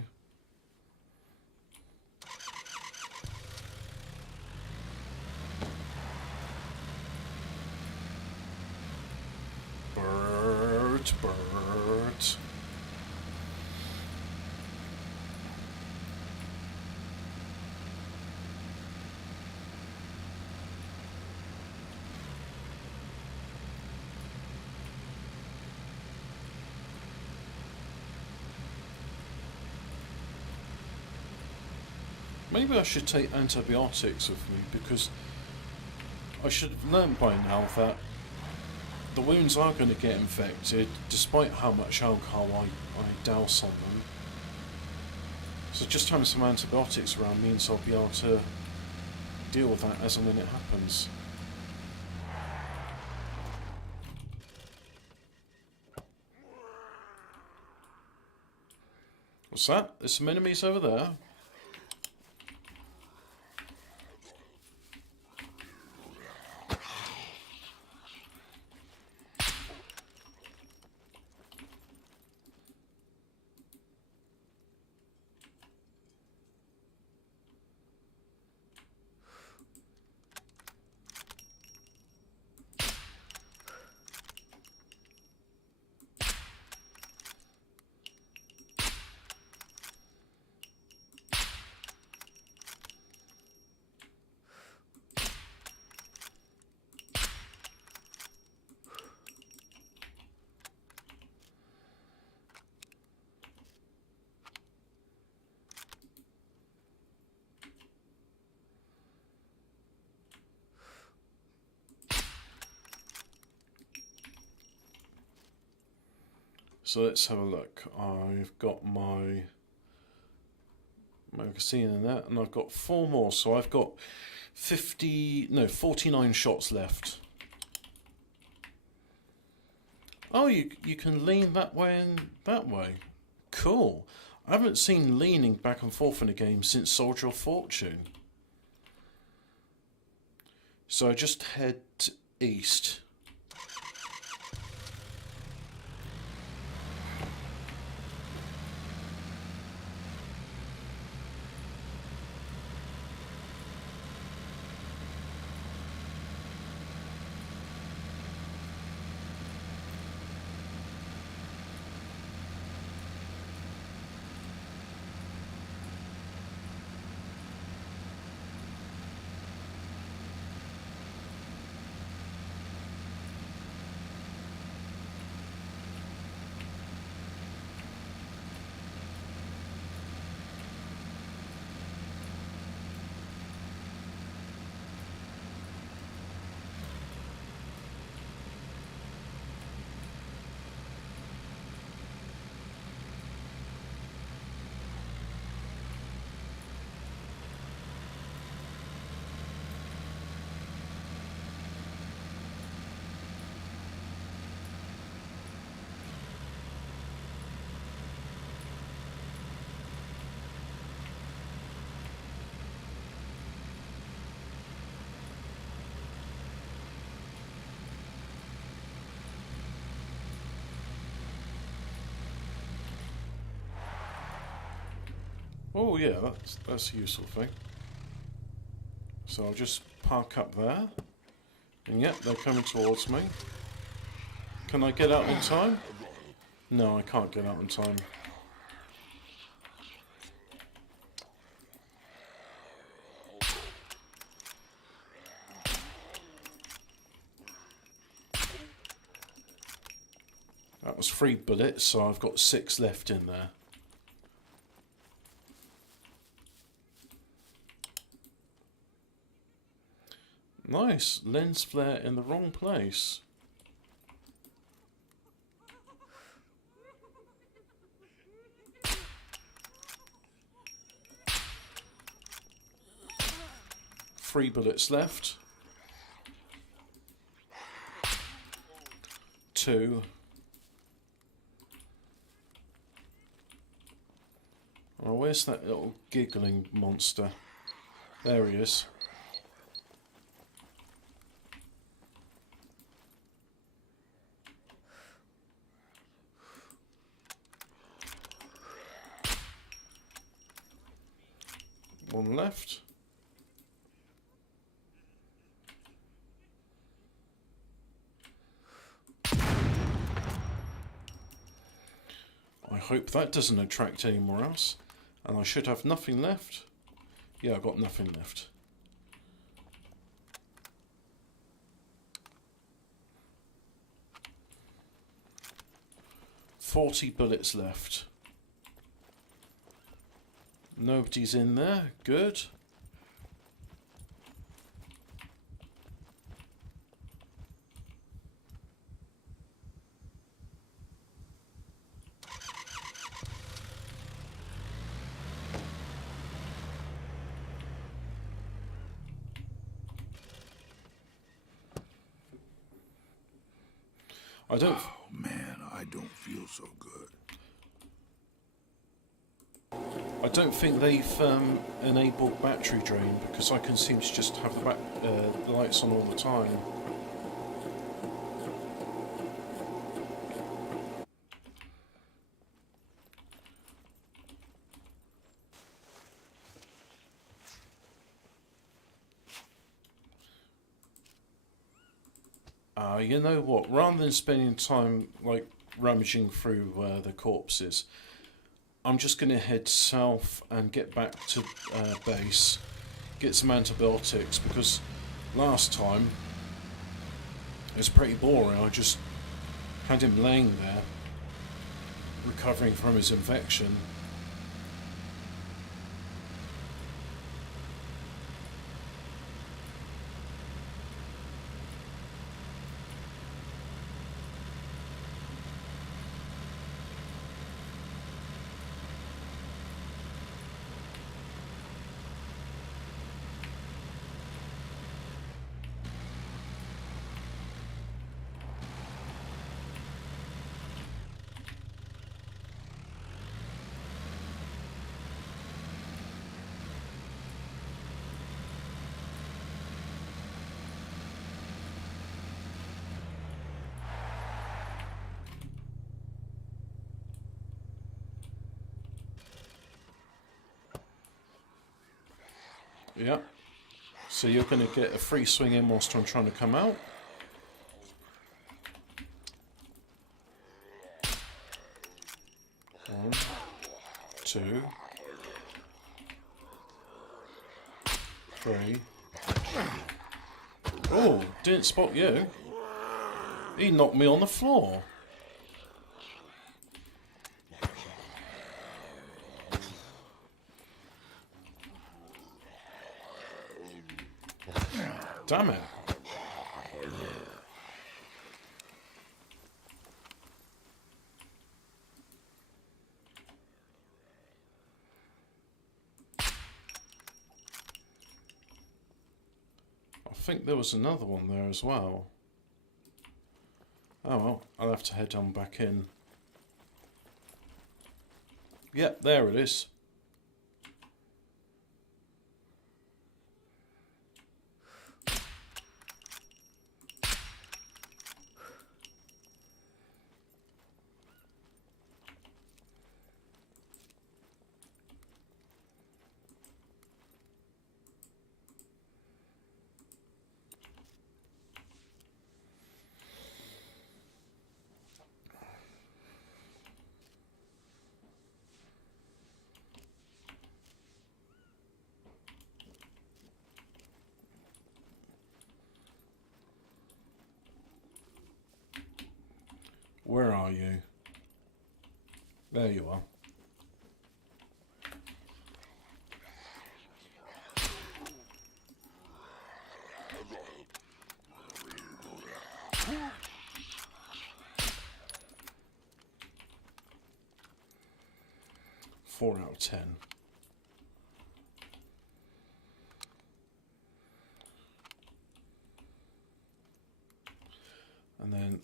Bird, bird. Maybe I should take antibiotics with me, because I should have learned by now that the wounds are going to get infected despite how much alcohol I douse on them. So just having some antibiotics around means I'll be able to deal with that as and when it happens. What's that? There's some enemies over there. So let's have a look. I've got my magazine in that, and I've got 4 more, so I've got 49 shots left. Oh, you can lean that way and that way. Cool. I haven't seen leaning back and forth in a game since Soldier of Fortune. So I just head east. Oh yeah, that's a useful thing. So I'll just park up there. And yep, they're coming towards me. Can I get out in time? No, I can't get out in time. That was 3 bullets, so I've got 6 left in there. Nice, lens flare in the wrong place. Three bullets left. 2. Oh, where's that little giggling monster? There he is. One left. I hope that doesn't attract any more else. And I should have nothing left. Yeah, I've got nothing left. $40 bullets left. Nobody's in there. Good. I don't. Oh man, I don't feel so good. I don't think they've enabled battery drain because I can seem to just have the lights on all the time. You know what? Rather than spending time like rummaging through the corpses, I'm just going to head south and get back to base, get some antibiotics, because last time it was pretty boring. I just had him laying there, recovering from his infection. Yeah. So you're going to get a free swing in whilst I'm trying to come out. One, two, three. Oh, didn't spot you. He knocked me on the floor. Damn it. I think there was another one there as well. Oh well, I'll have to head on back in. Yep, there it is. Where are you? There you are. Four out of 10. And then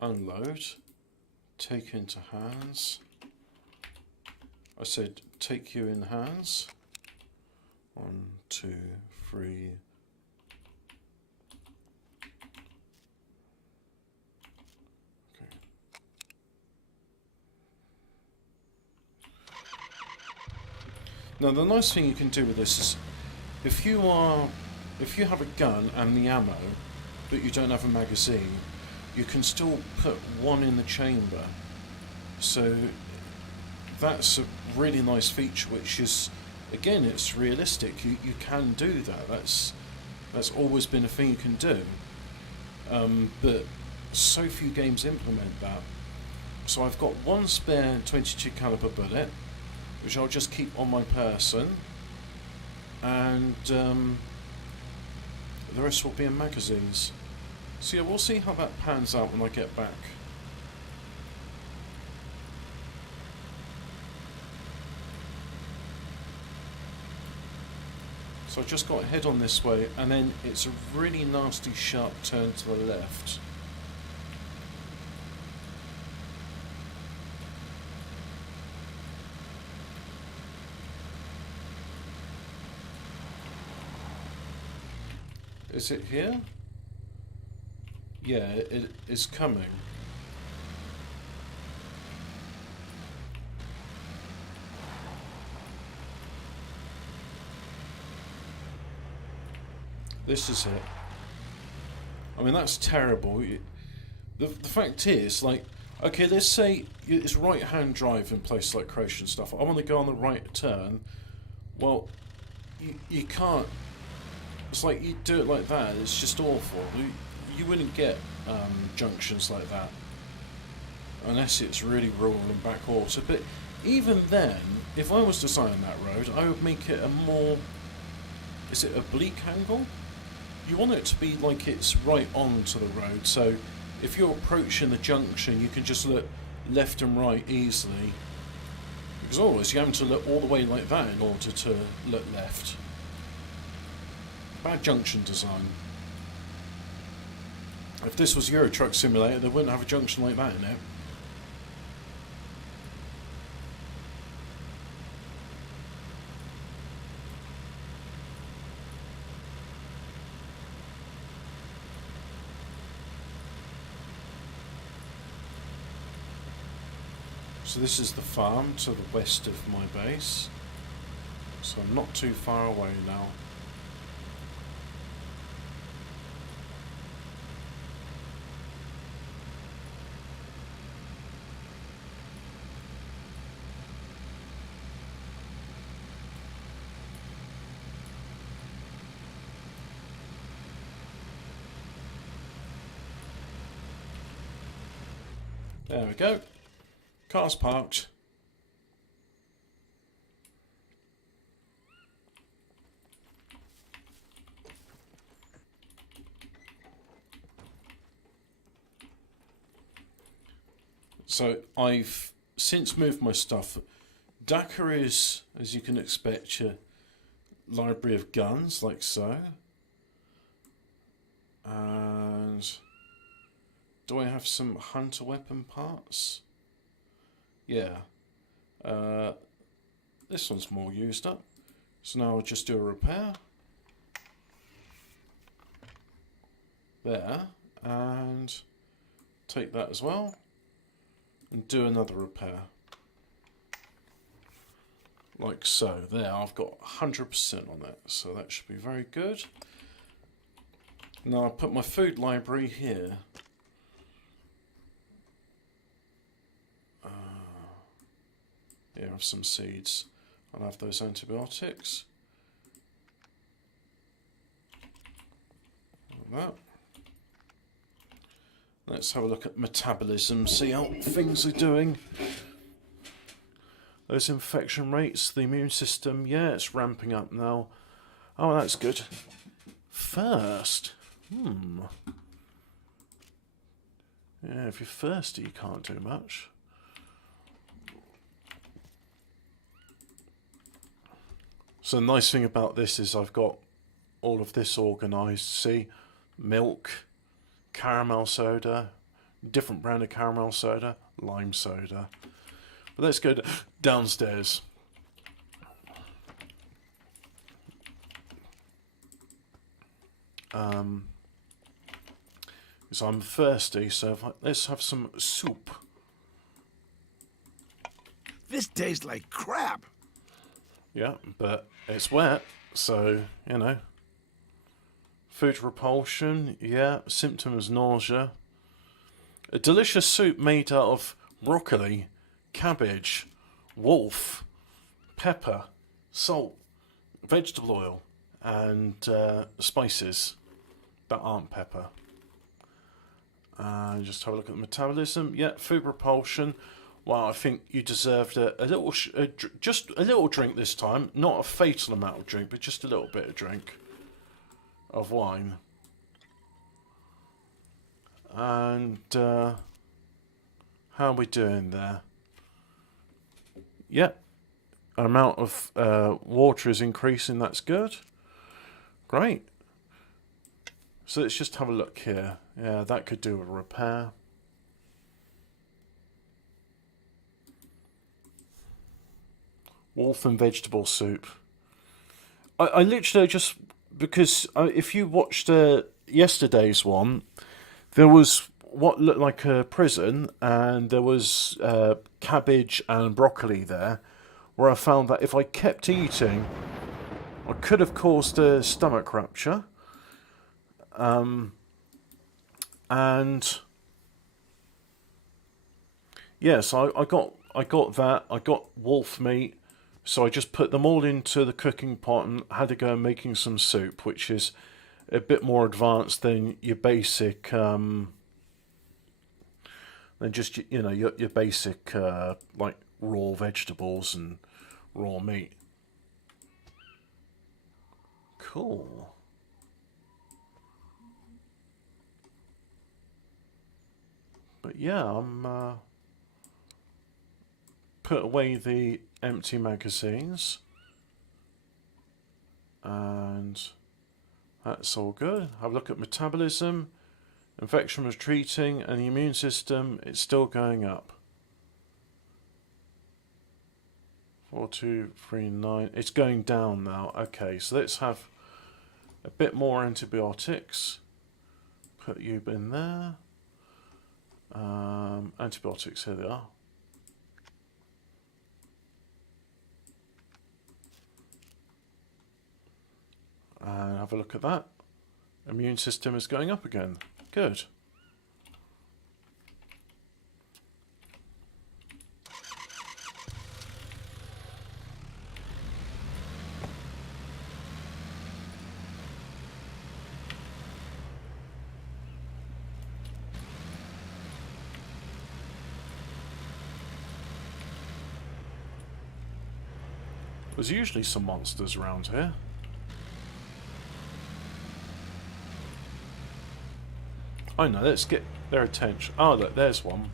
unload, take into hands. I said, take you in hands. 1, 2, 3. Okay. Now the nice thing you can do with this is, if you have a gun and the ammo, but you don't have a magazine, you can still put one in the chamber. So that's a really nice feature, which is, again, it's realistic. You can do that. That's always been a thing you can do. But so few games implement that. So I've got one spare 22 caliber bullet, which I'll just keep on my person, and the rest will be in magazines. So yeah, we'll see how that pans out when I get back. So I just got to head on this way, and then it's a really nasty sharp turn to the left. Is it here? Yeah, it is coming. This is it. I mean, that's terrible. The fact is, like, okay, let's say it's right-hand drive in places like Croatia and stuff. I want to go on the right turn. Well, you can't. It's like you do it like that. It's just awful. You wouldn't get junctions like that unless it's really rural and backwater. But even then, if I was designing that road, I would make it a more. Is it oblique angle? You want it to be like it's right on to the road, so if you're approaching the junction you can just look left and right easily, because otherwise you have to look all the way like that in order to look left. Bad junction design. If this was Euro Truck Simulator, they wouldn't have a junction like that in it. So this is the farm to the west of my base, so I'm not too far away now. There we go. Car's parked. So I've since moved my stuff. Dakar is, as you can expect, your library of guns, like so. And do I have some hunter weapon parts? Yeah, this one's more used up, so now I'll just do a repair there, and take that as well, and do another repair, like so. There, I've got 100% on that, so that should be very good. Now I'll put my food library here. Here are some seeds. I'll have those antibiotics. Like that. Let's have a look at metabolism, see how things are doing. Those infection rates, the immune system, yeah, it's ramping up now. Oh, that's good. Thirst. Yeah, if you're thirsty, you can't do much. So the nice thing about this is I've got all of this organised. See, milk, caramel soda, different brand of caramel soda, lime soda. But let's go downstairs. Because I'm thirsty, so let's have some soup. This tastes like crap. Yeah, but it's wet, so, you know. Food repulsion, yeah. Symptoms, nausea. A delicious soup made out of broccoli, cabbage, wolf, pepper, salt, vegetable oil, and spices that aren't pepper. Just have a look at the metabolism. Yeah, food repulsion. Well, I think you deserved a little, just a little drink this time. Not a fatal amount of drink, but just a little bit of drink of wine. And how are we doing there? Yep. Amount of water is increasing. That's good. Great. So let's just have a look here. Yeah, that could do a repair. Wolf and vegetable soup. I literally just, because if you watched yesterday's one, there was what looked like a prison, and there was cabbage and broccoli there, where I found that if I kept eating, I could have caused a stomach rupture. And yes, I got that. I got wolf meat. So I just put them all into the cooking pot and had to go making some soup, which is a bit more advanced than your basic, than just, you know, your basic like raw vegetables and raw meat. Cool. But yeah, I'm put away the empty magazines, and that's all good. Have a look at metabolism, infection retreating, and the immune system, it's still going up. 4239, it's going down now. Okay, so let's have a bit more antibiotics. Put you in there. Antibiotics, here they are. And have a look at that. Immune system is going up again. Good. There's usually some monsters around here. I know, let's get their attention. Oh, look, there's one.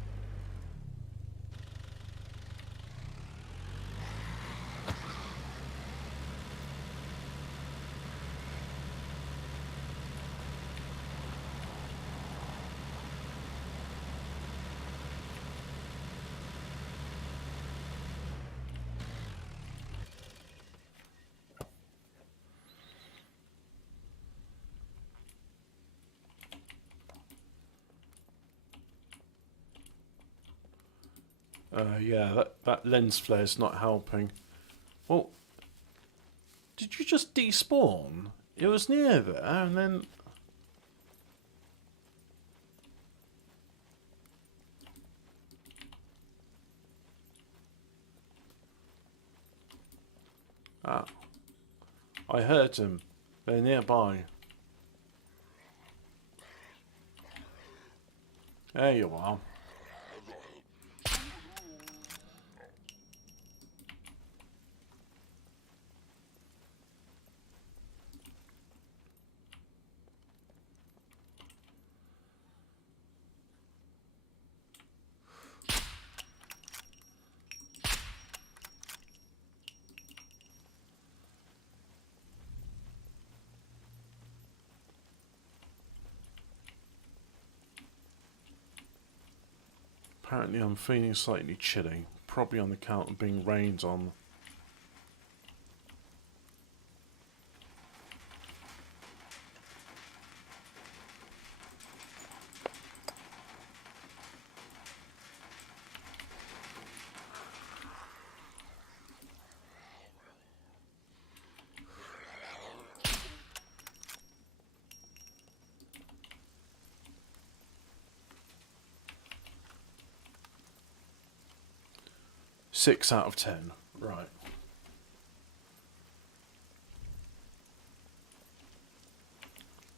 Yeah, that lens flare's not helping. Well, did you just despawn? It was near there, and then... Ah. I heard them. They're nearby. There you are. Apparently I'm feeling slightly chilly, probably on account of being rained on. Six out of 10. Right.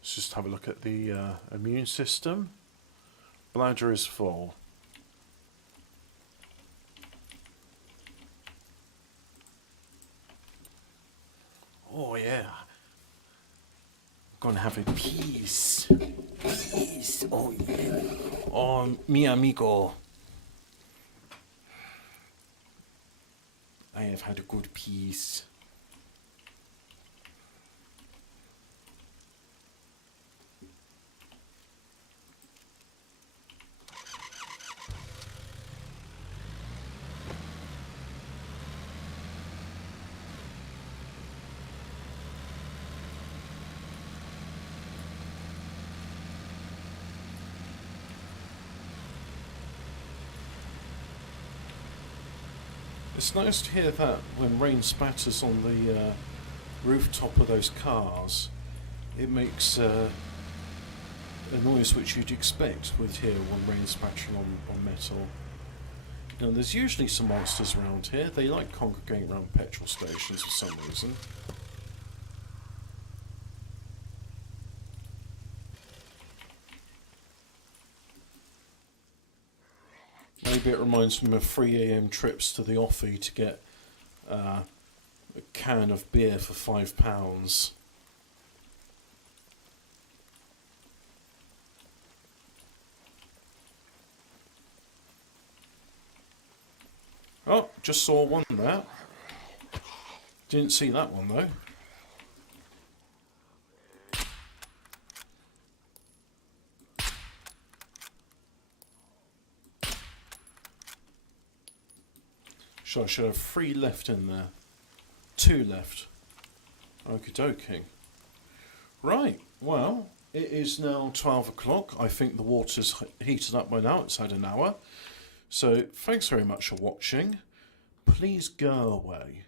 Let's just have a look at the immune system. Bladder is full. Oh yeah. I'm gonna have a piece. Piece. Oh yeah. Oh, mi amigo. I have had a good piece. It's nice to hear that when rain spatters on the rooftop of those cars. It makes a noise which you'd expect with here when rain spattering on metal. You know, there's usually some monsters around here. They like congregating around petrol stations for some reason. Maybe it reminds me of 3 AM trips to the offie to get a can of beer for £5. Oh, just saw one there. Didn't see that one though. I should have 3 left in there. 2 left. Okie dokie. Right, well, it is now 12 o'clock. I think the water's heated up by now. It's had an hour. So, thanks very much for watching. Please go away.